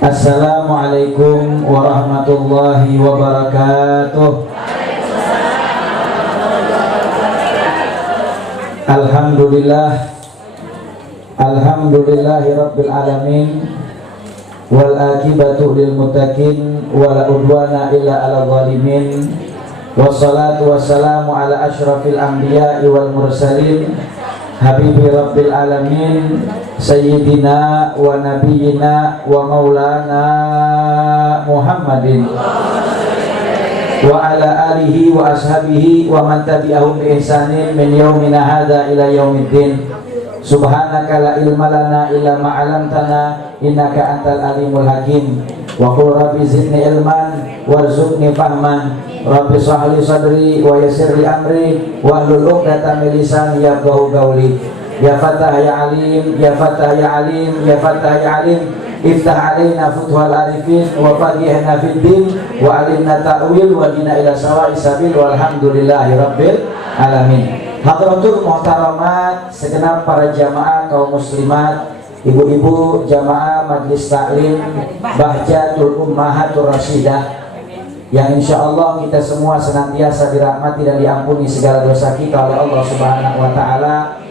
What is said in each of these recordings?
Assalamualaikum warahmatullahi wabarakatuh. Alhamdulillahi rabbil alamin, wal akibatu lil muttaqin, wala udwana illa ala zalimin. Wassalatu wassalamu ala asyrafil anbiya'i wal mursalin, habibi rabbil alamin, sayyidina wa nabiyyina wa maulana Muhammadin wa ala alihi wa ashabihi wa man tabi'ahum bi ihsanin min yaumina hadza ila yaumiddin. Subhanaka la ilma lana illa ma 'allamtana innaka antal alimul hakim. Wa qul rabbi zidni ilman warzuqni fahman. Rabbi shrah li sadri wa yassir li amri wahlul 'uqdatam min lisani yafqahu qawli. Ya Fatah ya Alim, ya Fatah ya Alim, ya Fatah ya Alim, iftah alaina futhal arifin wa faqihna fid din wa alimna ta'wil wa dina ila sawa'i sabil walhamdulillahi rabbil alamin. Hadratul muhtaramat, segenap para jamaah kaum muslimat, ibu-ibu jamaah Majlis Taklim Bahjatul Ummahatur Rasyidah, yang insya Allah kita semua senantiasa dirahmati dan diampuni segala dosa kita oleh Allah Subhanahu wa Ta'ala.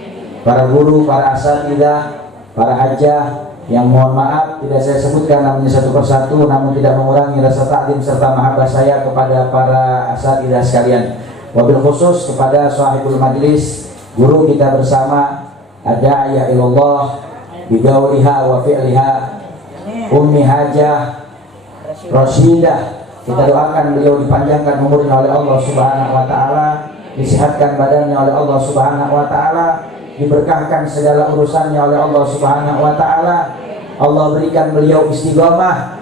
Para guru, para asatidzah, para hajah yang mohon maaf tidak saya sebutkan namanya satu persatu, namun tidak mengurangi rasa takdim serta mahabbah saya kepada para asatidzah sekalian. Wabil khusus kepada sahibul majlis, guru kita bersama, ad-da'iya ilallah bigauliha wa fi'liha, Ummi Hajah Rasyidah. Kita doakan beliau dipanjangkan umurnya oleh Allah Subhanahu wa Ta'ala, disehatkan badannya oleh Allah Subhanahu wa Ta'ala, diberkahkan segala urusannya oleh Allah Subhanahu wa Ta'ala. Allah berikan beliau istiqomah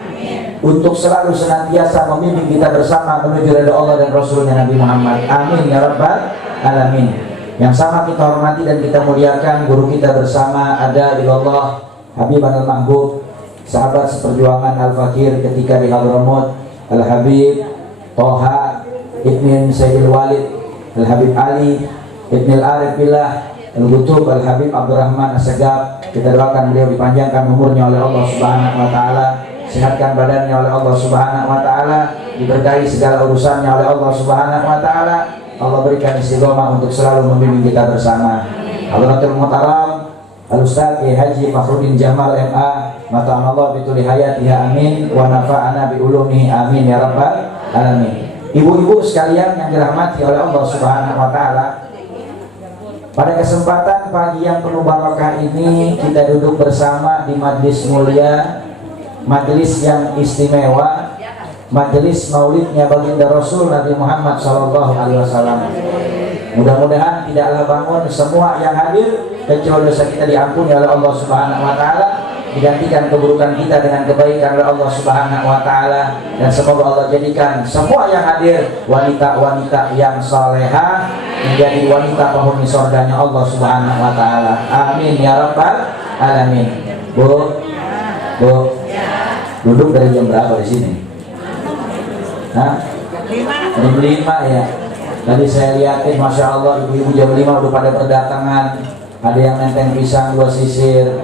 untuk selalu senantiasa membimbing kita bersama menuju ridha Allah dan Rasulnya Nabi Muhammad. Amin ya rabbal alamin. Yang sama kita hormati dan kita muliakan guru kita bersama, ada ilallah Habib al-Mahbub, sahabat seperjuangan Al-Fakir ketika di Hadramut, Al-Habib Toha Ibn Sayyidil Walid, Al-Habib Ali Ibn Al-Arif Billah Al-Gutub, Al-Habib Abdurrahman As-Sagab. Kita doakan beliau dipanjangkan umurnya oleh Allah Subhanahu wa Ta'ala, sehatkan badannya oleh Allah Subhanahu wa Ta'ala, diberkahi segala urusannya oleh Allah Subhanahu wa Ta'ala. Allah berikan istiqomah untuk selalu membimbing kita bersama. Hadratul Muhtaram Al-Ustaz Haji Fakhruddin Jamal MA, mata'amallah bituli hayatiha amin, wa nafa'ana bi ulumihi amin ya rabbal alamin. Ibu-ibu sekalian yang dirahmati oleh Allah Subhanahu wa Ta'ala, pada kesempatan pagi yang penuh barakah ini kita duduk bersama di majlis mulia, majlis yang istimewa, majlis maulidnya baginda Rasul Nabi Muhammad SAW. Mudah-mudahan tidaklah bangun semua yang hadir kecuali dosa kita diampuni oleh Allah Subhanahu wa Ta'ala, digantikan keburukan kita dengan kebaikan oleh Allah Subhanahu wa Ta'ala, dan semoga Allah jadikan semua yang hadir wanita-wanita yang salehah menjadi wanita penghuni surganya Allah Subhanahu wa Ta'ala. Amin ya rabbal alamin. Bu, duduk dari jam berapa di sini? Hah? Jam 5 ya. Tadi saya lihatin, masya Allah, ibu-ibu jam 5 udah pada berdatangan. Ada yang nenteng pisang 2 sisir.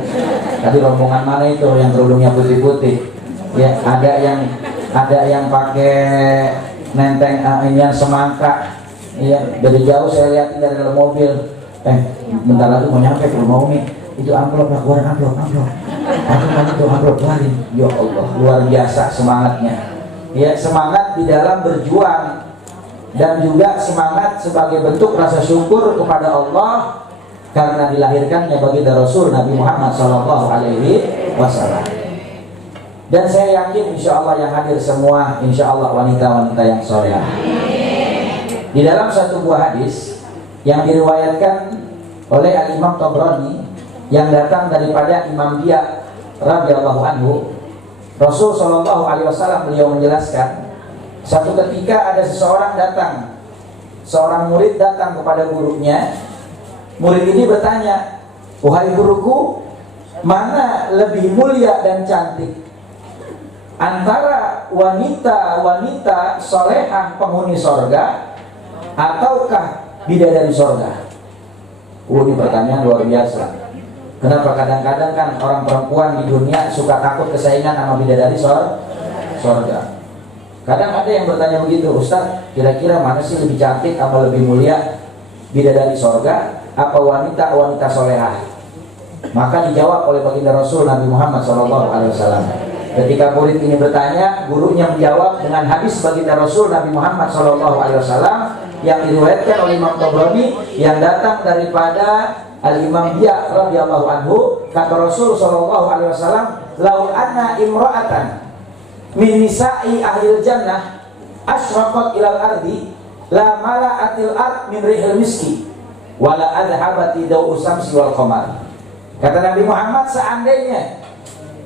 Tadi rombongan mana itu yang kerudungnya putih-putih? Ya, ada yang pakai nenteng inian semangka. Iya, dari jauh saya lihatin dari dalam mobil. Bentar lagi mau nyampe ke rumah Umi. Itu amplop, keluarin amplop. Amplop keluarin. Ya Allah, luar biasa semangatnya. Ya, semangat di dalam berjuang dan juga semangat sebagai bentuk rasa syukur kepada Allah karena dilahirkannya baginda Rasul Nabi Muhammad SAW. Dan saya yakin insya Allah yang hadir semua insya Allah wanita-wanita yang soleh. Di dalam satu buah hadis yang diriwayatkan oleh Al-Imam Tabrani yang datang daripada Imam Dia radhiyallahu anhu, Rasul SAW beliau menjelaskan, satu ketika ada seorang murid datang kepada gurunya. Murid ini bertanya, wahai guruku, mana lebih mulia dan cantik antara wanita-wanita solehah penghuni sorga ataukah bidadari sorga? Ini pertanyaan luar biasa. Kenapa? Kadang-kadang kan orang perempuan di dunia suka takut kesaingan sama bidadari sorga. Kadang ada yang bertanya begitu, Ustaz, kira-kira mana sih lebih cantik apa lebih mulia, bidadari sorga apa wanita solehah? Maka dijawab oleh baginda Rasul Nabi Muhammad SAW. Ketika murid ini bertanya, gurunya menjawab dengan hadis baginda Rasul Nabi Muhammad SAW yang diriwayatkan oleh Imam Tabrani yang datang daripada Al-Imam Biya radhiyallahu anhu. Kata Rasul SAW, "Lau anna imra'atan min nisa'i ahlil jannah asyraqat ilal ardi la mala'atil ard min rihil miski wala adhabati dawu samsi wal qamar." Kata Nabi Muhammad, seandainya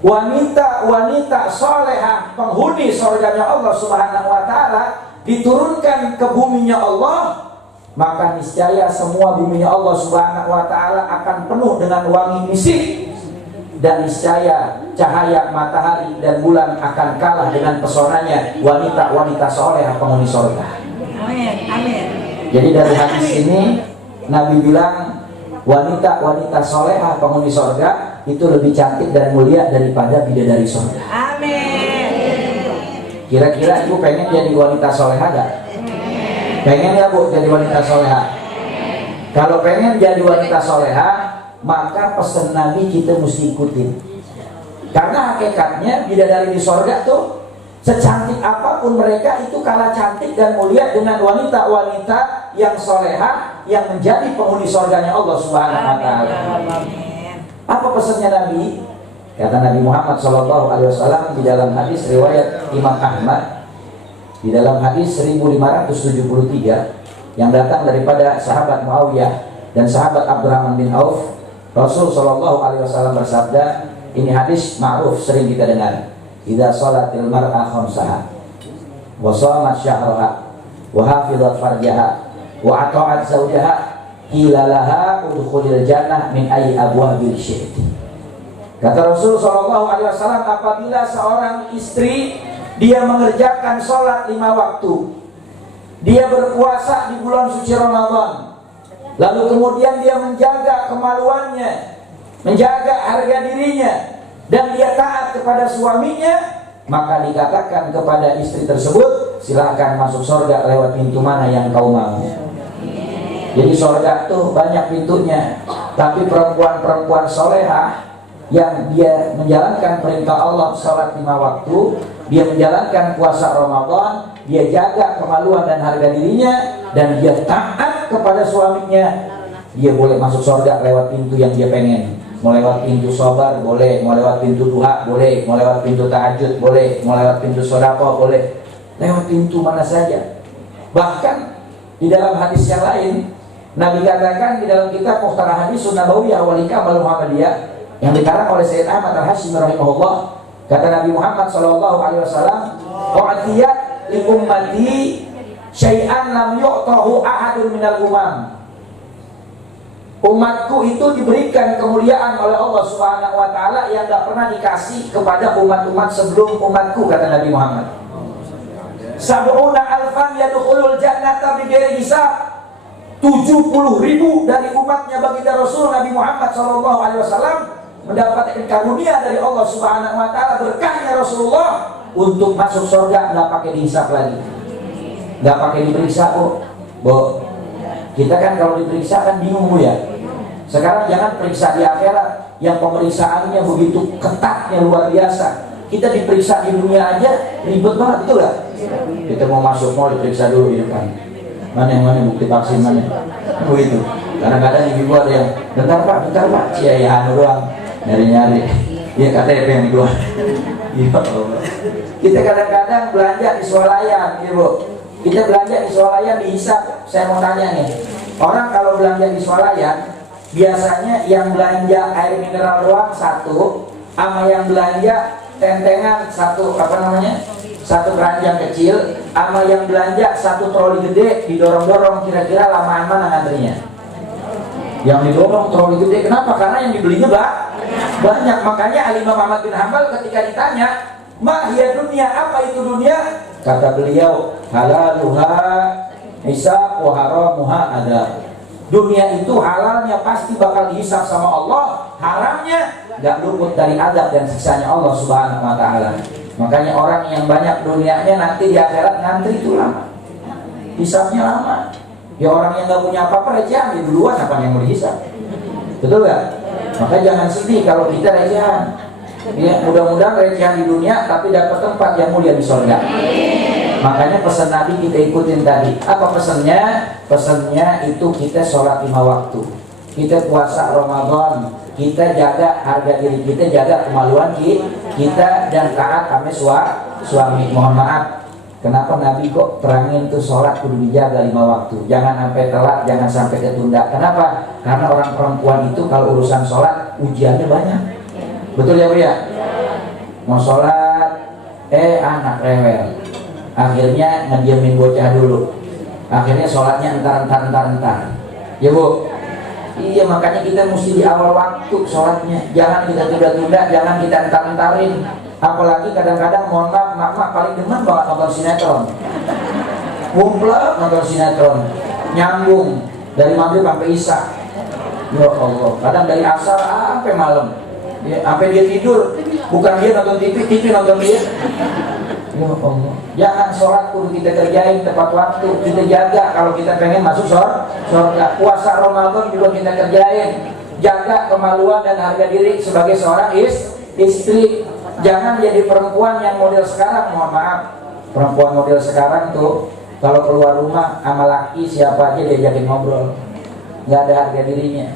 wanita-wanita solehah penghuni surganya Allah Subhanahu wa taala diturunkan ke buminya Allah, maka niscaya semua buminya Allah Subhanahu wa taala akan penuh dengan wangi misik, dan niscaya cahaya matahari dan bulan akan kalah dengan pesonanya wanita-wanita solehah penghuni surga. Amin. Amin. Jadi dari hadis ini Nabi bilang wanita-wanita solehah penghuni surga itu lebih cantik dan mulia daripada bidadari surga. Amin. Kira-kira ibu pengen jadi wanita solehah gak? Pengen ya bu jadi wanita solehah? Kalau pengen jadi wanita solehah, maka pesan Nabi kita mesti ikutin. Karena hakikatnya bidadari di sorga tuh secantik apapun mereka itu kalah cantik dan mulia dengan wanita-wanita yang solehah yang menjadi penghuni sorganya Allah Subhanahu wa taala. Apa pesannya Nabi? Kata Nabi Muhammad SAW di dalam hadis riwayat Imam Ahmad, di dalam hadis 1573 yang datang daripada sahabat Muawiyah dan sahabat Abdurrahman bin Auf, Rasul SAW bersabda, ini hadis ma'ruf sering kita dengar, idza shalatil mar'a khamsaha wa shamat syahraha wa hafizat farjaha wa ata'at zawjaha qila laha udkhulil jannah min ayyi abwabil syi'ti. Kata Rasul SAW, apabila seorang istri dia mengerjakan sholat 5 waktu, dia berpuasa di bulan suci Ramadan, lalu kemudian dia menjaga kemaluannya, menjaga harga dirinya, dan dia taat kepada suaminya, maka dikatakan kepada istri tersebut, silakan masuk surga lewat pintu mana yang kau mau. Jadi surga tuh banyak pintunya, tapi perempuan-perempuan solehah yang dia menjalankan perintah Allah sholat 5 waktu, dia menjalankan puasa Ramadan, dia jaga kemaluan dan harga dirinya, dan dia taat kepada suaminya, dia boleh masuk surga lewat pintu yang dia pengen. Mau lewat pintu sabar boleh, mau lewat pintu duha boleh, mau lewat pintu tahajud boleh, mau lewat pintu sedekah boleh, lewat pintu mana saja. Bahkan di dalam hadis yang lain Nabi katakan di dalam kitab Mukhtarah Hadis Nabawiyah wal Hikam Muhammadiyah yang dikarang oleh Sayyid Ahmad Al-Hashimi rahimahullah, kata Nabi Muhammad SAW, "U'tiyat li ummati syai'an lam yu'tahu ahadun minal umam." Umatku itu diberikan kemuliaan oleh Allah Subhanahu wa taala yang tak pernah dikasih kepada umat-umat sebelum umatku, kata Nabi Muhammad. Sab'una alfan yadkhulul jannata bighairi hisab. 70.000 dari umatnya baginda Rasul Nabi Muhammad SAW mendapatkan karunia dari Allah Subhanahu wa taala, berkahnya Rasulullah untuk masuk surga enggak pakai dihisab lagi. Enggak pakai diperiksa kok. Bo. Kita kan kalau diperiksa kan bingung Bu ya. Sekarang jangan periksa di akhirat yang pemeriksaannya begitu ketatnya luar biasa. Kita diperiksa di dunia aja ribet banget, betul gak? Kita mau masuk mall diperiksa dulu di depan. Mana yang mana bukti vaksin mana? Begitu. Kadang-kadang ibu ada yang bentar pak, cia ya anu doang, nyari-nyari. Dia KTP yang dijual. Kita kadang-kadang belanja di swalayan, ibu. Kita belanja di swalayan dihisap. Saya mau tanya nih, orang kalau belanja di swalayan biasanya yang belanja air mineral doang satu, sama yang belanja tentengan satu, satu keranjang kecil, sama yang belanja satu troli gede didorong-dorong, kira-kira lamaan mana ngantrinya? Yang didorong troli gede, kenapa? Karena yang dibelinya banyak. Makanya Al-Imam Ahmad bin Hanbal ketika ditanya, "Ma hiya dunia, apa itu dunia?" Kata beliau, "Halaluha hisab wa haramuha adab." Dunia itu halalnya pasti bakal dihisab sama Allah, haramnya gak luput dari adab dan siksanya Allah Subhanahu wa ta'ala. Makanya orang yang banyak dunianya nanti di akhirat ngantri itu lama, hisabnya lama. Ya orang yang gak punya apa-apa recehan di duluan, apa yang mau dihisab? Betul gak? Maka jangan sedih kalau kita recehan. Ya, mudah-mudahan recehan di dunia tapi dapat tempat yang mulia di surga. Makanya pesan Nabi kita ikutin tadi. Apa pesannya? Pesannya itu kita sholat 5 waktu, kita puasa Ramadan, kita jaga harga diri kita, jaga kemaluan kita, dan taat sama suami. Mohon maaf, kenapa Nabi kok terangin tuh sholat kudu dijaga 5 waktu, jangan sampai telat, jangan sampai ketunda. Kenapa? Karena orang perempuan itu kalau urusan sholat ujiannya banyak. Betul ya Bu ya? Mau sholat, anak rewel, akhirnya ngediamin bocah dulu, akhirnya sholatnya entar. Ya Bu? Iya, makanya kita mesti di awal waktu sholatnya, jangan kita tunda-tunda, jangan kita entar-entarin. Apalagi kadang-kadang mohon maaf, mak paling demen banget nonton sinetron, ngumpulak nonton sinetron, nyambung dari maghrib sampai isya. Ya Allah, kadang dari asar sampai malam, ya, sampai dia tidur, bukan dia nonton TV nonton dia. Ya Allah, jangan sholat kudu kita kerjain tepat waktu, kita jaga kalau kita pengen masuk surga. Puasa Ramadan juga kita kerjain, jaga kemaluan dan harga diri sebagai seorang istri. Jangan jadi perempuan yang model sekarang, mohon maaf, perempuan model sekarang tuh kalau keluar rumah sama laki siapa aja diajakin ngobrol, nggak ada harga dirinya.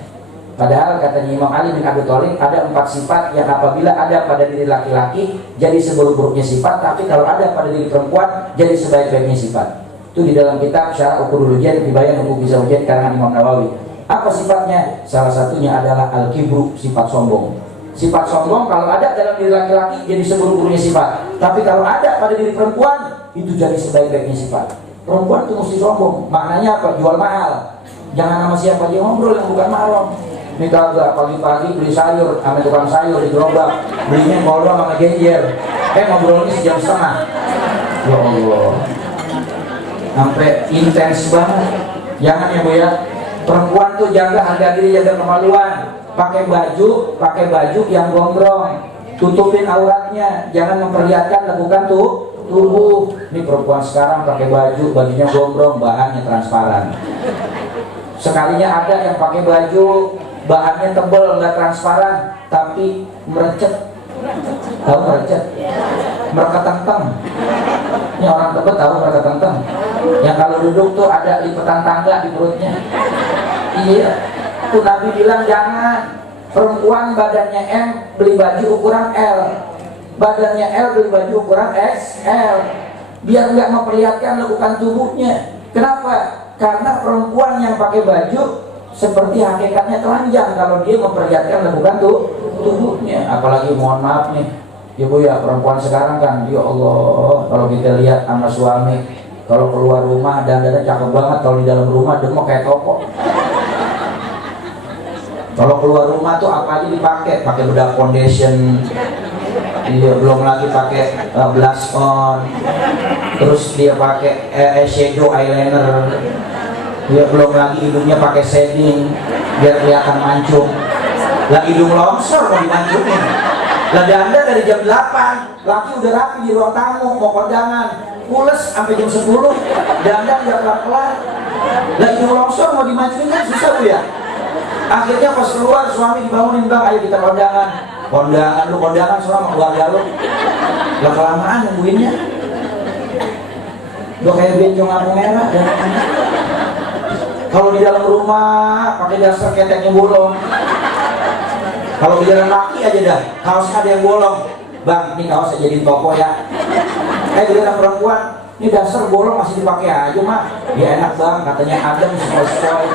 Padahal katanya Imam Ali bin Abi Thalib ada 4 sifat yang apabila ada pada diri laki-laki jadi seburuk-buruknya sifat, tapi kalau ada pada diri perempuan jadi sebaik-baiknya sifat. Itu di dalam kitab Syarah Uqudul Hujain Bayan Hukum Zawjain karangan Imam Nawawi. Apa sifatnya? Salah satunya adalah al-kibru, sifat sombong. Sifat sombong kalau ada dalam diri laki-laki jadi seburuk-buruknya sifat, tapi kalau ada pada diri perempuan itu jadi sebaik-baiknya sifat. Perempuan itu mesti sombong. Maknanya apa? Jual mahal. Jangan sama siapa dia ngobrol yang bukan mahram. Ini kagak pagi-pagi beli sayur sama tukang sayur di gerobak, belinya ngolong sama genjer, ngobrolnya sejam setengah. Ya Allah, sampai intens banget. Jangan ya Bu ya. Perempuan tuh jaga harga diri, jaga kemaluan. Pakai baju yang gombrong, tutupin auratnya, jangan memperlihatkan lekukan tubuh. Ini perempuan sekarang pakai bajunya gombrong, bahannya transparan. Sekalinya ada yang pakai baju bahannya tebal, nggak transparan, tapi merecet. Tahu merecet? Mereketenteng. Ini orang Tebet tahu mereketenteng. Yang kalau duduk tuh ada lipatan tangga di perutnya. Iya. Itu Nabi bilang jangan. Perempuan badannya M beli baju ukuran L, badannya L beli baju ukuran XL, biar nggak memperlihatkan lekukan tubuhnya. Kenapa? Karena perempuan yang pakai baju seperti hakikatnya telanjang kalau dia memperlihatkan lekukan tubuhnya. Apalagi mohon maaf nih Ibu ya, perempuan sekarang kan, ya Allah, kalau kita lihat sama suami kalau keluar rumah dandannya cakep banget, kalau di dalam rumah demok kayak toko. Kalau keluar rumah tuh apa aja dipakai, pakai bedak foundation, iya, belum lagi pakai blush on, terus dia pakai eyeshadow, eyeliner, dia belum lagi hidungnya pakai shading biar kelihatan mancung. Lah hidung longsor mau dimancungin. Lah dandan dari jam 8, laki udah rapi di ruang tamu mau kondangan, pules sampai jam 10, dandan nggak kelar-kelar. Lah hidung longsor mau dimancungin kan susah Bu ya. Akhirnya pas keluar suami dibangunin, bang ayo kita kondangan lu kondangan selama keluarga lu. Lah kelamaan nungguinnya udah kayak bencong lampu merah. Kalau di dalam rumah pakai dasar keteknya bolong, kalau di dalam laki aja dah kaosnya ada yang bolong, bang ini kaosnya jadi toko ya. Di dalam perempuan ini dasar bolong masih dipakai aja mah, ya enak bang katanya adem sekali.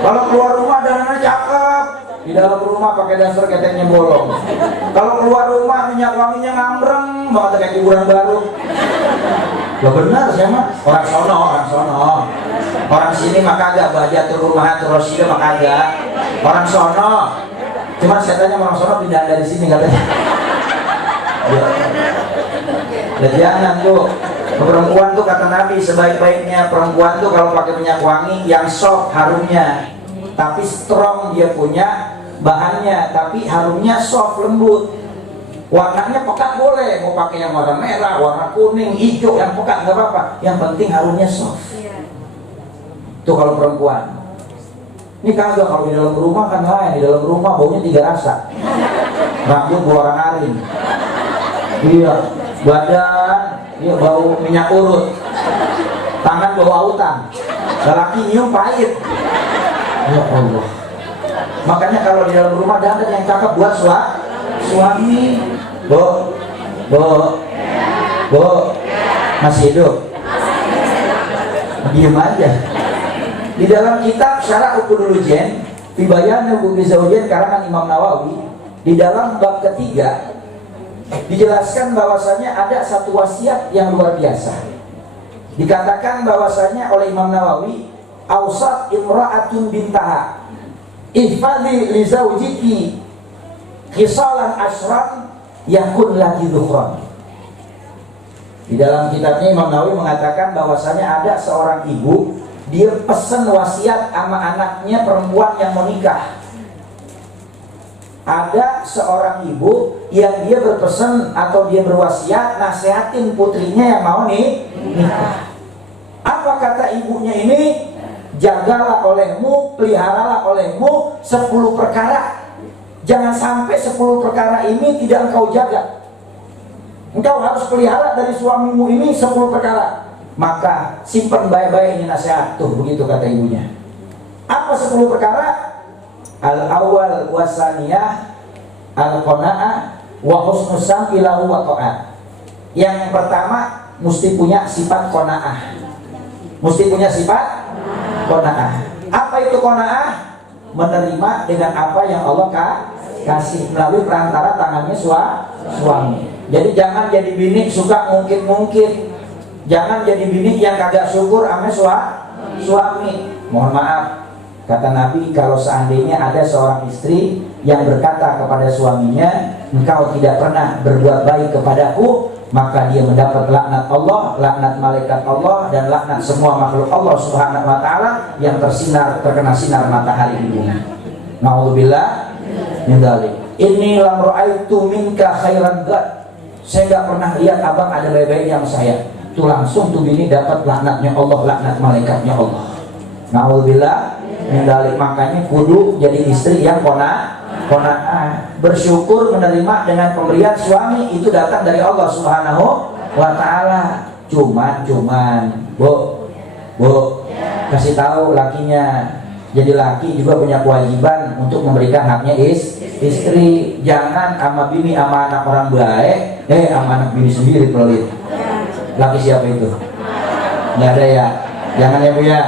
Kalau keluar rumah dananya cakep, di dalam rumah pakai dasar keteknya bolong. Kalau keluar rumah minyak wanginya ngambreng banget kayak hiburan baru. Lo benar sih mah, orang sono. Orang sini mah kagak baca turun rumah terus sih mah kagak. Orang sono. Cuma setannya orang sono pindah dari sini katanya. Ya. Jangan tuh. Perempuan tuh kata Nabi sebaik-baiknya perempuan tuh kalau pakai minyak wangi yang soft harumnya, tapi strong dia punya bahannya, tapi harumnya soft lembut. Warnanya pekat boleh, mau pakai yang warna merah, warna kuning, hijau, yang pekat nggak apa-apa. Yang penting harumnya soft. Tuh kalau perempuan. Ini kagak, kalau di dalam rumah kan lain. Di dalam rumah baunya 3 rasa. Rambut bau orang aring. Iya, badan iya bau minyak urut. Tangan bau autan. Lelaki nyium pahit. Ya Allah. Makanya kalau di dalam rumah dandan yang cakep buat suami. Bu, masih hidup? Diam aja. Di dalam kitab Syarah Uqudul Jen, fi Bayan Huquqi Zawjain karangan Imam Nawawi, di dalam bab ketiga dijelaskan bahwasanya ada satu wasiat yang luar biasa. Dikatakan bahwasanya oleh Imam Nawawi, ausat imra'atun bintaha ihfadhi li zawjiki khisalan asran yakun laki dhukhran. Di dalam kitabnya Imam Nawawi mengatakan bahwasanya ada seorang ibu, dia pesan wasiat sama anaknya perempuan yang mau nikah. Ada seorang ibu yang dia berpesan atau dia berwasiat nasihatin putrinya yang mau nikah. Apa kata ibunya ini? Jagalah olehmu, peliharalah olehmu 10 perkara. Jangan sampai 10 perkara ini tidak engkau jaga. Engkau harus pelihara dari suamimu ini 10 perkara. Maka simpan baik-baik ini nasihat. Tuh begitu kata ibunya. Apa 10 perkara? Al-awwal wasaniyah al-qana'ah wa husnus sam'i lahu wa ta'at. Yang pertama mesti punya sifat qana'ah. Mesti punya sifat qana'ah. Apa itu qana'ah? Menerima dengan apa yang Allah kasih melalui perantara tangannya suami. Jadi jangan jadi bini suka mungkin-mungkin. Jangan jadi bini yang kagak syukur sama suami. Mohon maaf, kata Nabi, kalau seandainya ada seorang istri yang berkata kepada suaminya, engkau tidak pernah berbuat baik kepadaku, maka dia mendapat laknat Allah, laknat malaikat Allah, dan laknat semua makhluk Allah Subhanahu wa ta'ala yang terkena sinar matahari di bumi. Na'udzubillah min dzalik. Inni lam ra'aitu minka khairan qad. Saya enggak pernah lihat abang ada lebih yang saya. Itu langsung tuh bini dapat laknatnya Allah, laknat malaikatnya Allah. Na'udzubillah min dzalik. Makanya kudu jadi istri yang qanaah, bersyukur menerima dengan pemberian suami itu datang dari Allah Subhanahu wa ta'ala. Cuman Bu, kasih tahu lakinya, jadi laki juga punya kewajiban untuk memberikan haknya istri. Jangan sama bini sama anak orang baik, sama anak bini sendiri pelit. Laki siapa itu? Nggak ada ya? Jangan ya Bu ya.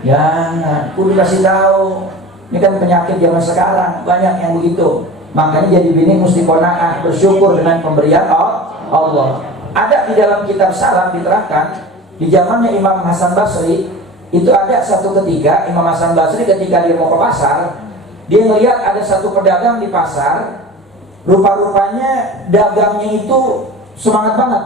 Jangan, kudu kasih tahu. Ini kan penyakit zaman sekarang, banyak yang begitu. Makanya jadi bini mesti qanaah, bersyukur dengan pemberian Allah. Ada di dalam kitab Salam diterangkan, di zamannya Imam Hasan Basri, itu ada satu ketika Imam Hasan Basri ketika dia mau ke pasar, dia melihat ada satu pedagang di pasar. Rupa-rupanya dagangnya itu semangat banget.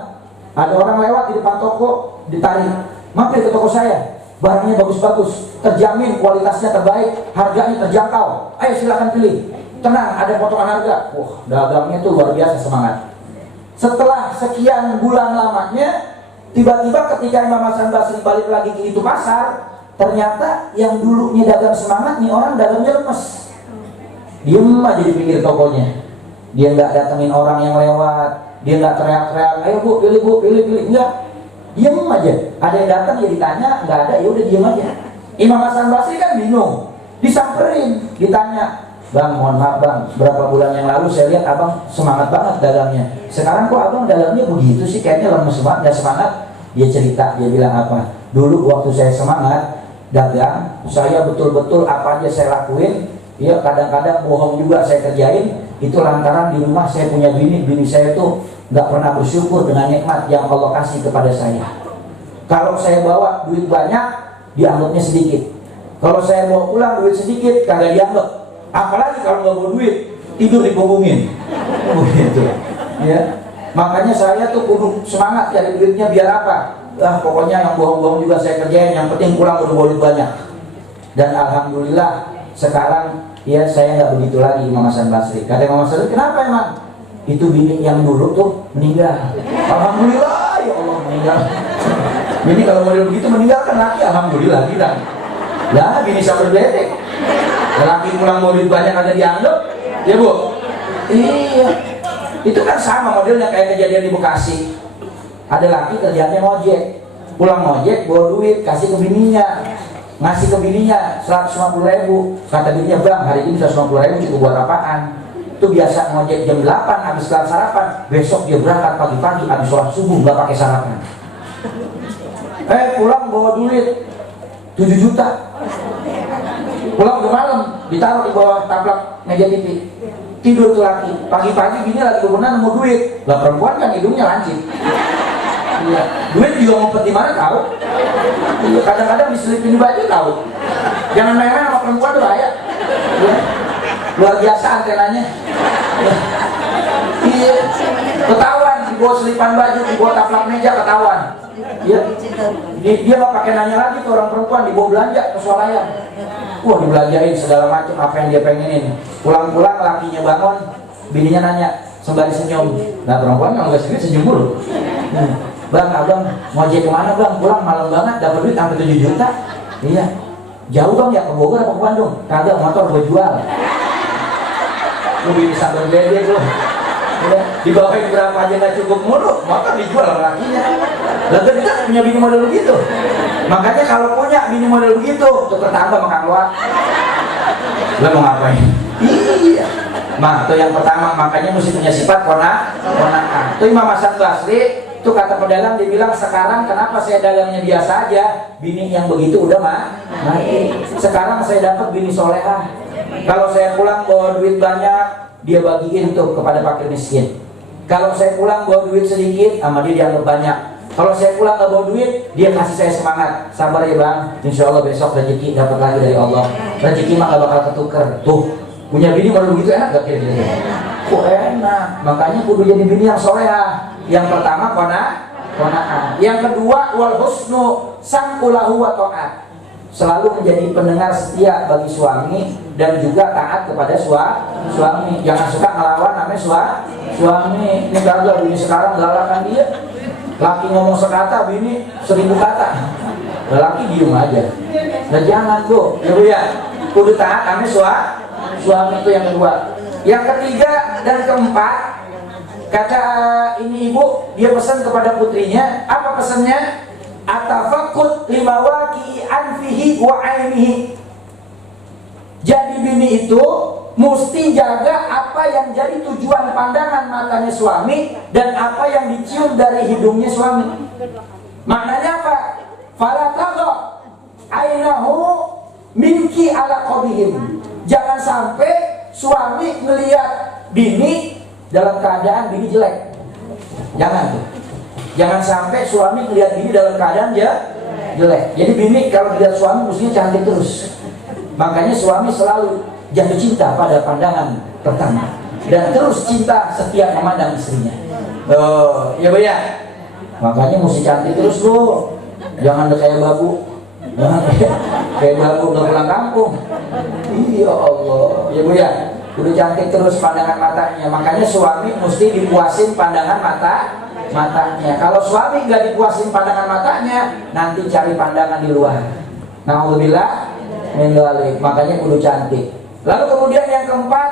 Ada orang lewat di depan toko, ditarik, mampir ke toko saya, barangnya bagus-bagus, terjamin kualitasnya terbaik, harganya terjangkau, ayo silakan pilih, tenang, ada potongan harga. Wah, dagangnya tuh luar biasa semangat. Setelah sekian bulan lamanya, tiba-tiba ketika Imam Hasan Basri balik lagi ke itu pasar, ternyata yang dulunya dagang semangat, nih orang dagangnya lemes. Diem aja di pinggir tokonya, dia nggak datengin orang yang lewat, dia nggak teriak-teriak, ayo Bu, pilih, enggak. Diem aja. Ada yang datang ya ditanya, nggak ada ya udah diem aja. Imam Hasan Basri kan bingung, disamperin, ditanya, Bang, mohon maaf Bang, berapa bulan yang lalu saya lihat Abang semangat banget dagangnya. Sekarang kok Abang dagangnya begitu sih, kayaknya lemes banget, nggak semangat. Dia cerita, dia bilang apa? Dulu waktu saya semangat dagang, saya betul-betul apa aja saya lakuin. Ya kadang-kadang bohong juga saya kerjain. Itu lantaran di rumah saya punya bini saya tuh nggak pernah bersyukur dengan nikmat yang Allah kasih kepada saya. Kalau saya bawa duit banyak, dianggapnya sedikit. Kalau saya bawa pulang duit sedikit, kagak dianggap. Apalagi kalau nggak bawa duit, tidur dipunggungin. Begitu. Ya. Makanya saya tuh kudu semangat cari duitnya biar apa? pokoknya yang bohong-bohong juga saya kerjain, yang penting pulang udah duit banyak. Dan alhamdulillah sekarang ya saya nggak begitu lagi Imam Hasan Basri. Kata Imam Hasan, kenapa emang? Itu bini yang dulu tuh meninggal. Alhamdulillah ya Allah meninggal. Bini kalau model begitu meninggalkan laki, alhamdulillah kita. Lah bini sampai beledek. Laki pulang mau duit banyak ada dianggap, ya Bu? Iya. Itu kan sama modelnya kayak kejadian di Bekasi. Ada laki kerjanya ngojek, pulang ngojek bawa duit kasih ke bininya, ngasih ke bininya 150.000. Kata bininya, bang hari ini 150.000 cukup buat apaan? Itu biasa ngojek jam 8 habis kelar sarapan, besok dia berangkat pagi-pagi habis sholat subuh nggak pakai sarapan. Pulang bawa duit 7 juta, pulang ke malam ditaruh di bawah taplak meja TV. Tidur tuh laki, pagi-pagi bini lagi kebenaran nemu duit. Lah perempuan kan hidungnya lancip. Iya. Duit juga ngumpet di mana tahu? Iya, kadang-kadang diselipin di baju tahu. Jangan main-main sama perempuan tuh bahaya. Iya. Luar biasa antenanya. Iya. Ketahuan di bawah selipan baju, di bawah taplak meja ketahuan. Iya. Dia nggak pakai nanya lagi ke orang perempuan, dibawa belanja ke swalayan. Wah dibelanjain segala macam apa yang dia pengenin. Pulang-pulang lakinya bangun, bininya nanya sembari senyum. Nah perempuan kalau nggak senyum mulu. Bang, abang ngojek kemana bang? Pulang malam banget, dapat duit sampai 7 juta. Iya. Jauh bang ya, ke Bogor apa ke Bandung? Kagak, motor gue jual. Lu bisa berbeda tuh. Ya, dibawain berapa aja nggak cukup mulu, motor dijual sama lakinya. Lalu kita punya bini model begitu. Makanya kalau punya bini model begitu, tuker tambah makan keluar. Lo mau ngapain? Iya. Nah, itu yang pertama, makanya mesti punya sifat kona'ah. Itu Imam Hasan Basri. Itu kata pedagang dibilang sekarang kenapa saya dagangnya biasa aja, bini yang begitu udah mati. Sekarang saya dapat bini solehah. Kalau saya pulang bawa duit banyak, dia bagiin tuh kepada fakir miskin. Kalau saya pulang bawa duit sedikit, sama dia dianggap banyak. Kalau saya pulang gak bawa duit, dia kasih saya semangat. Sabar ya bang, insya Allah besok rezeki dapat lagi dari Allah. Rezeki mah gak bakal ketuker. Tuh, punya bini kalau begitu enak gak kira-kira? Enak. Makanya kudu jadi bini yang solehah. Yang pertama kona'ah. Yang kedua wal husnu sam'ulahu wa ta'at. Selalu menjadi pendengar setia bagi suami dan juga taat kepada suami. Jangan suka ngelawan namanya suami. Ini gagal bini sekarang galakan dia. Laki ngomong sekata, bini 1000 kata. Laki diem aja. Nah jangan tuh, ya Bu ya. Kudu taat namanya suami itu yang kedua. Yang ketiga dan keempat, kata ini ibu, dia pesan kepada putrinya, apa pesannya? Atafakut limawaki anfihi wa ainihi. Jadi bini itu mesti jaga apa yang jadi tujuan pandangan matanya suami dan apa yang dicium dari hidungnya suami. Maknanya apa? Fala tagha ainahu minki ala qabihim. Jangan sampai suami melihat bini dalam keadaan bini jelek. Jangan tuh. Jangan sampai suami melihat bini dalam keadaan jelek. Jadi bini kalau lihat suami mestinya cantik terus. Makanya suami selalu jatuh cinta pada pandangan pertama dan terus cinta setiap memandang istrinya. Oh, ya Bu ya. Makanya mesti cantik terus Bu. Jangan kayak babu. Jangan kayak babu nggak pulang kampung. Iya Allah. Ya Bu ya. Udah cantik terus pandangan matanya. Makanya suami mesti dipuasin pandangan matanya. Kalau suami nggak dipuasin pandangan matanya, nanti cari pandangan di luar. Nauzubillah min dzalik. Makanya kudu cantik. Lalu kemudian yang keempat,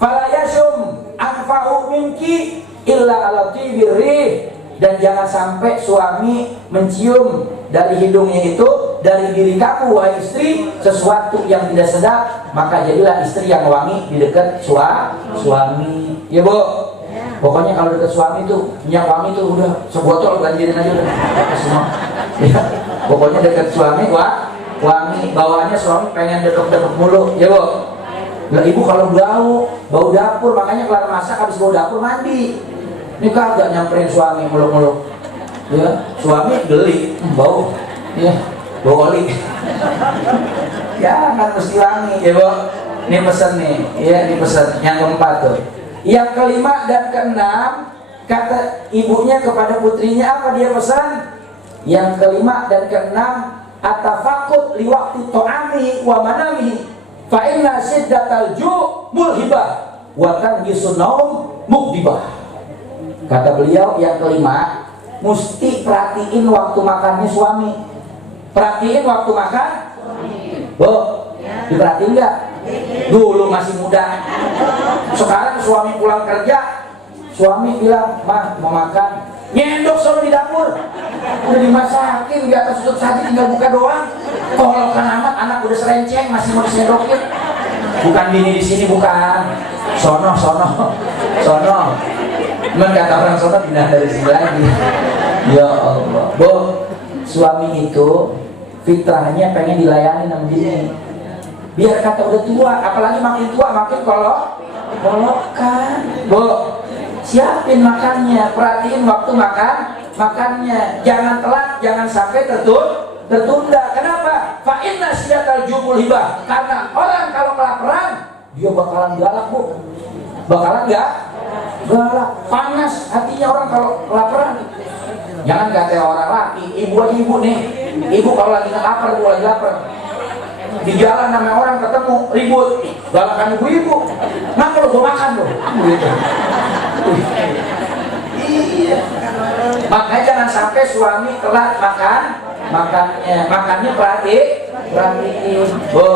fala yasum anfa'u minki illa ala tibirri. Dan jangan sampai suami mencium dari hidungnya itu, dari diri kamu wahai istri, sesuatu yang tidak sedap, maka jadilah istri yang wangi di dekat suami. Ya Bu. Pokoknya kalau dekat suami itu minyak wangi itu udah sebotol banjirin aja udah. Semua. Ya. Pokoknya dekat suami wangi, bawaannya suami pengen dedek-dedek mulu. Ya Bu. Lah ibu kalau bau dapur, makanya kelar masak habis bau dapur mandi. Ini kagak nyamperin suami muluk-muluk. Ya, suami geli, bau. Ya, bau oli. Ya, kan mesti wangi, ya Bu. Ini pesan nih, ya ini pesan yang keempat tuh. Yang kelima dan keenam, kata ibunya kepada putrinya apa dia pesan? Yang kelima dan keenam, atafakut liwakti to'ami wa manami fa inna siddatal ju' mulhibah wa tanjisun naum mukdibah. Kata beliau yang kelima, mesti perhatiin waktu makannya suami. Perhatiin waktu makan. Bu, diperhatiin nggak? Dulu masih muda. Sekarang suami pulang kerja, suami bilang, "Mah, mau makan." Nyendok selalu di dapur. Udah dimasakin di atas tutup saji, tinggal buka doang. Kolokkan amat, anak udah serenceng masih mau disendokin. Bukan bini di sini, bukan. Sono. Cuman kata orang sono pindah dari sini lagi. Ya Allah. Bu, suami itu fitrahnya pengen dilayani sama bini. Biar kata udah tua, apalagi makin tua makin kolokan. Bu, siapin makannya, perhatiin waktu makannya, jangan telat, jangan sampai tertunda. Kenapa? Fa inna sidatal jumul hibah. Karena orang kalau kelaparan dia bakalan galak, Bu. Bakalan galak, panas hatinya orang kalau kelaparan. Jangan kata orang laki, ibu aja ibu nih. Ibu kalau lagi lapar, Bu lagi lapar. Di jalan namanya orang ketemu ribut, galakan ibu-ibu. Nah kalau gue makan loh, gitu. Iya. Makanya jangan sampai suami telat makannya perhatiin. Bu.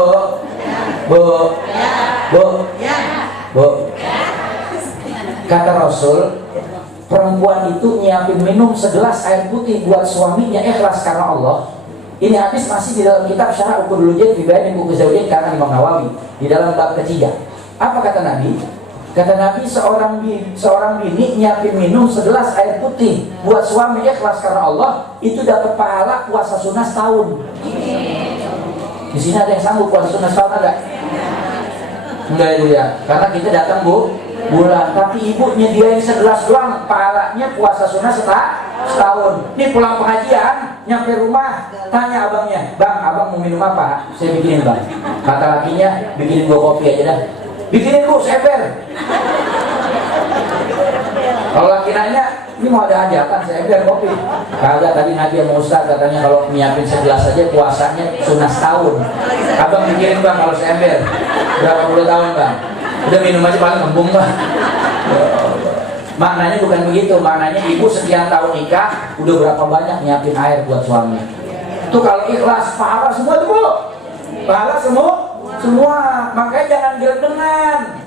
Kata Rasul, perempuan itu nyiapin minum segelas air putih buat suaminya ikhlas karena Allah. Ini hadis masih di dalam kitab Syarah Uqudul Wujud fi Bayan Huquq Zawjain karena Imam Nawawi di dalam bab ketiga. Apa kata Nabi? Kata Nabi, seorang bini nyiapin minum segelas air putih buat suami ikhlas karena Allah, itu dapat pahala puasa sunnah setahun. Di sini ada yang sanggup puasa sunnah setahun ada? Enggak Ibu ya, karena kita datang bulan, tapi ibu nyediain segelas doang, pahalanya puasa sunnah setahun. Ini pulang pengajian, nyampe rumah, tanya abangnya, "Bang, abang mau minum apa?" "Saya bikinin, Bang." Kata lakinya, "Bikinin gua kopi aja dah." "Bikinin Bu, seber." Kalau laki nanya, "Ini mau ada hajatan, seber kopi." "Kagak, tadi Nabi sama Ustaz katanya kalau nyiapin segelas aja puasanya sunnah setahun." "Abang bikinin Bang kalau seber." "Berapa puluh tahun Bang?" "Udah minum aja paling kembung Bang." Maknanya bukan begitu, maknanya ibu sekian tahun nikah udah berapa banyak nyiapin air buat suami. Itu kalau ikhlas pahala semua tuh Bu. Pahala semua. Makanya jangan gerendengan.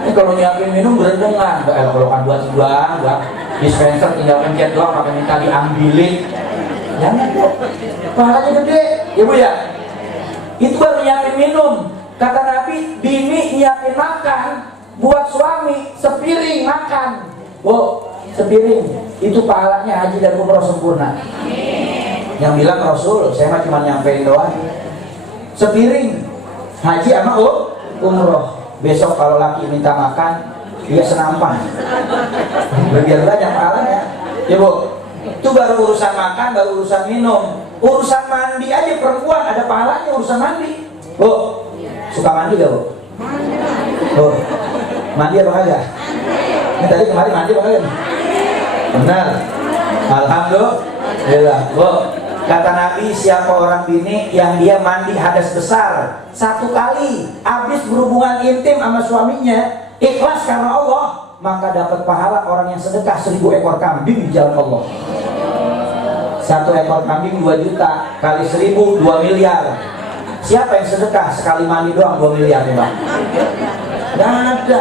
Ini kalau nyiapin minum gerendengan, kalau kan buat dispenser tinggal pencet doang, pakai minta diambilin. Jangan Bu. Pahalanya gede, ya Bu ya. Itu baru nyiapin minum. Kata Nabi, bini nyiapin makan buat suami sepiring makan. Bu, sepiring itu pahalanya haji dan umroh sempurna. Yang bilang Rasul, saya mah cuma nyampein doang. Sepiring haji sama umroh. Besok kalau laki minta makan, dia senampan. Biar banyak pahalanya. Ya Bu, itu baru urusan makan, baru urusan minum. Urusan mandi aja perempuan ada pahalanya urusan mandi. Bu, suka mandi gak Bu? Bu, mandi apa kagak? Ini tadi kemarin mandi apa kagak? Benar. Alhamdulillah. Bu, kata Nabi, siapa orang bini yang dia mandi hadas besar satu kali, habis berhubungan intim sama suaminya, ikhlas karena Allah, maka dapat pahala orang yang sedekah 1000 ekor kambing di jalan Allah. 1 ekor kambing 2 juta, kali 1000 2 miliar. Siapa yang sedekah sekali mandi doang 2 miliar ya Bang? Gak ada.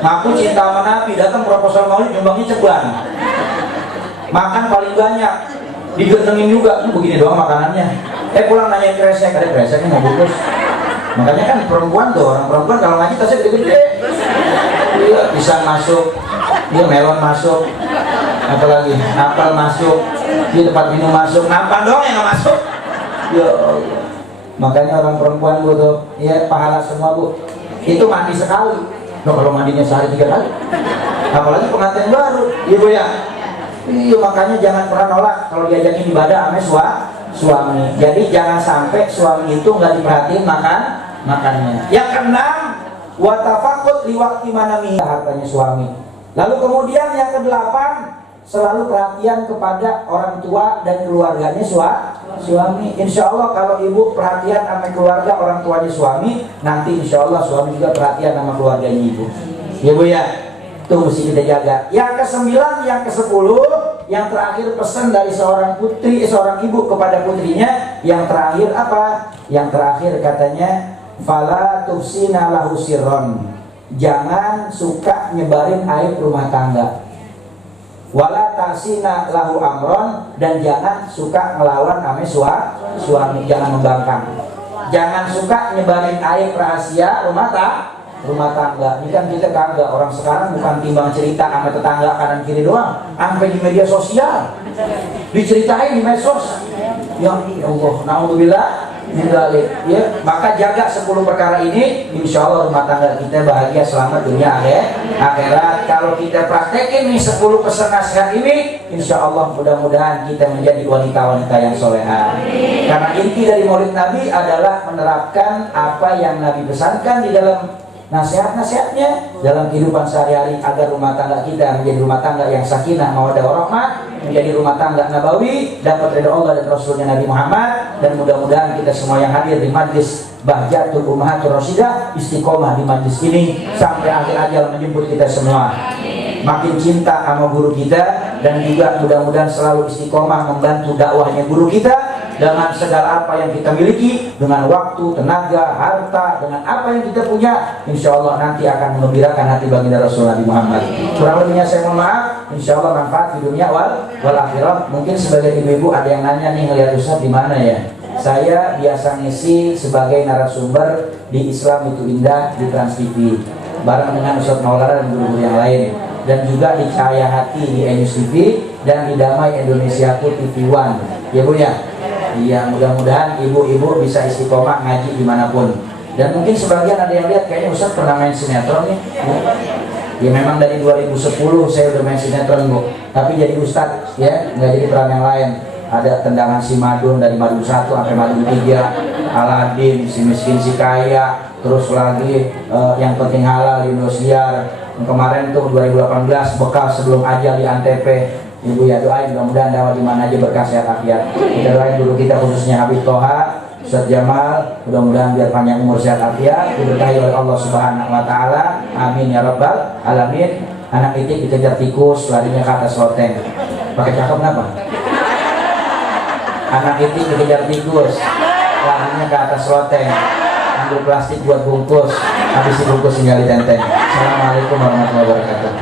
Aku cinta sama Nabi, datang proposal maulid nyumbangnya ceban. Makan paling banyak, digendengin juga, ini begini doang makanannya. Pulang nanya kresek, ada kreseknya mau bungkus. Makanya kan perempuan tuh, orang perempuan kalau ngaji tasnya gede-gede. Iya, pisang masuk, dia melon masuk, apalagi apel masuk, di tempat minum masuk, nampan doang yang nggak masuk. Ya Allah. Makanya orang perempuan Bu tuh, ya pahala semua Bu. Itu mandi sekali. Loh, kalau mandinya sehari 3 kali, apalagi pengantin baru, Ibu ya. Iya, makanya jangan pernah nolak kalau diajakin ibadah sama suami. Jadi jangan sampai suami itu nggak diperhatiin makannya. Yang keenam, watafakut liwakti manami, hartanya suami. Lalu kemudian yang ke-8, selalu perhatian kepada orang tua dan keluarganya suami. Insya Allah kalau ibu perhatian sama keluarga orang tuanya suami, nanti insya Allah suami juga perhatian sama keluarganya ibu. Ya Bu ya, itu mesti kita jaga. Yang ke-9, yang ke-10, yang terakhir pesan dari seorang ibu kepada putrinya. Yang terakhir apa? Yang terakhir katanya, fala tufsina lahu sirron. Jangan suka nyebarin aib rumah tangga. Wala tasina lahu amron, dan jangan suka ngelawan ame suami, jangan membangkang. Jangan suka nyebarin aib rahasia rumah tangga. Ini kan kita kagak, orang sekarang bukan timbang cerita sama tetangga kanan kiri doang, sampai di media sosial diceritain di medsos. Ya Allah, naudzubillah min dzalik. Ya, maka jaga 10 perkara ini, insya Allah rumah tangga kita bahagia selamat dunia akhirat. Kalau kita praktekin nih 10 pesan nasihat ini, insya Allah mudah-mudahan kita menjadi wanita-wanita yang soleha. Karena inti dari Maulid Nabi adalah menerapkan apa yang Nabi pesankan di dalam nasihat-nasihatnya dalam kehidupan sehari-hari, agar rumah tangga kita menjadi rumah tangga yang sakinah, mawaddah warahmah, menjadi rumah tangga nabawi, dapat ridha Allah dan Rasulnya Nabi Muhammad. Dan mudah-mudahan kita semua yang hadir di majlis Bahjatul Ummahatur Rasyidah istiqomah di majlis ini sampai akhir ajal menjemput kita semua. Makin cinta sama guru kita, dan juga mudah-mudahan selalu istiqomah membantu dakwahnya guru kita dengan segala apa yang kita miliki, dengan waktu, tenaga, harta, dengan apa yang kita punya. Insya Allah nanti akan mengembirakan hati baginda Rasul Nabi Muhammad. Kurang lebihnya saya mohon maaf. Insya Allah manfaat di dunia wal akhirah. Mungkin sebagai ibu-ibu ada yang nanya nih, ngeliat Ustaz di mana ya? Saya biasa ngisi sebagai narasumber di Islam Itu Indah di Trans TV bareng dengan Ustaz Maulana dan guru-guru yang lain, dan juga di Cahaya Hati di News TV, dan di Damai Indonesiaku TV One. Ya Bu ya. Iya, mudah-mudahan ibu-ibu bisa istiqomah ngaji dimanapun. Dan mungkin sebagian ada yang lihat kayaknya Ustaz pernah main sinetron nih. Ya memang dari 2010 saya udah main sinetron Bu, tapi jadi Ustaz ya, nggak jadi peran yang lain. Ada Tendangan Si Madun dari Madun 1 sampai Madun 3, Aladin, Si Miskin Si Kaya, terus lagi Yang Penting Halal di Indosiar. Kemarin tuh 2018 Bekal Sebelum Ajal di Antv. Ibu ya, doain mudah-mudahan dakwah di mana aja berkah sehat afiat. Kita doain guru kita khususnya Habib Toha, Ustaz Jamal, mudah-mudahan biar panjang umur sehat afiat, diberkahi oleh Allah Subhanahu wa taala. Amin ya rabbal alamin. Anak itik dikejar tikus, larinya ke atas loteng. Pakai cakep kenapa? Anak itik dikejar tikus, larinya ke atas loteng. Ambil plastik buat bungkus, habis dibungkus tinggal ditenteng. Assalamualaikum warahmatullahi wabarakatuh.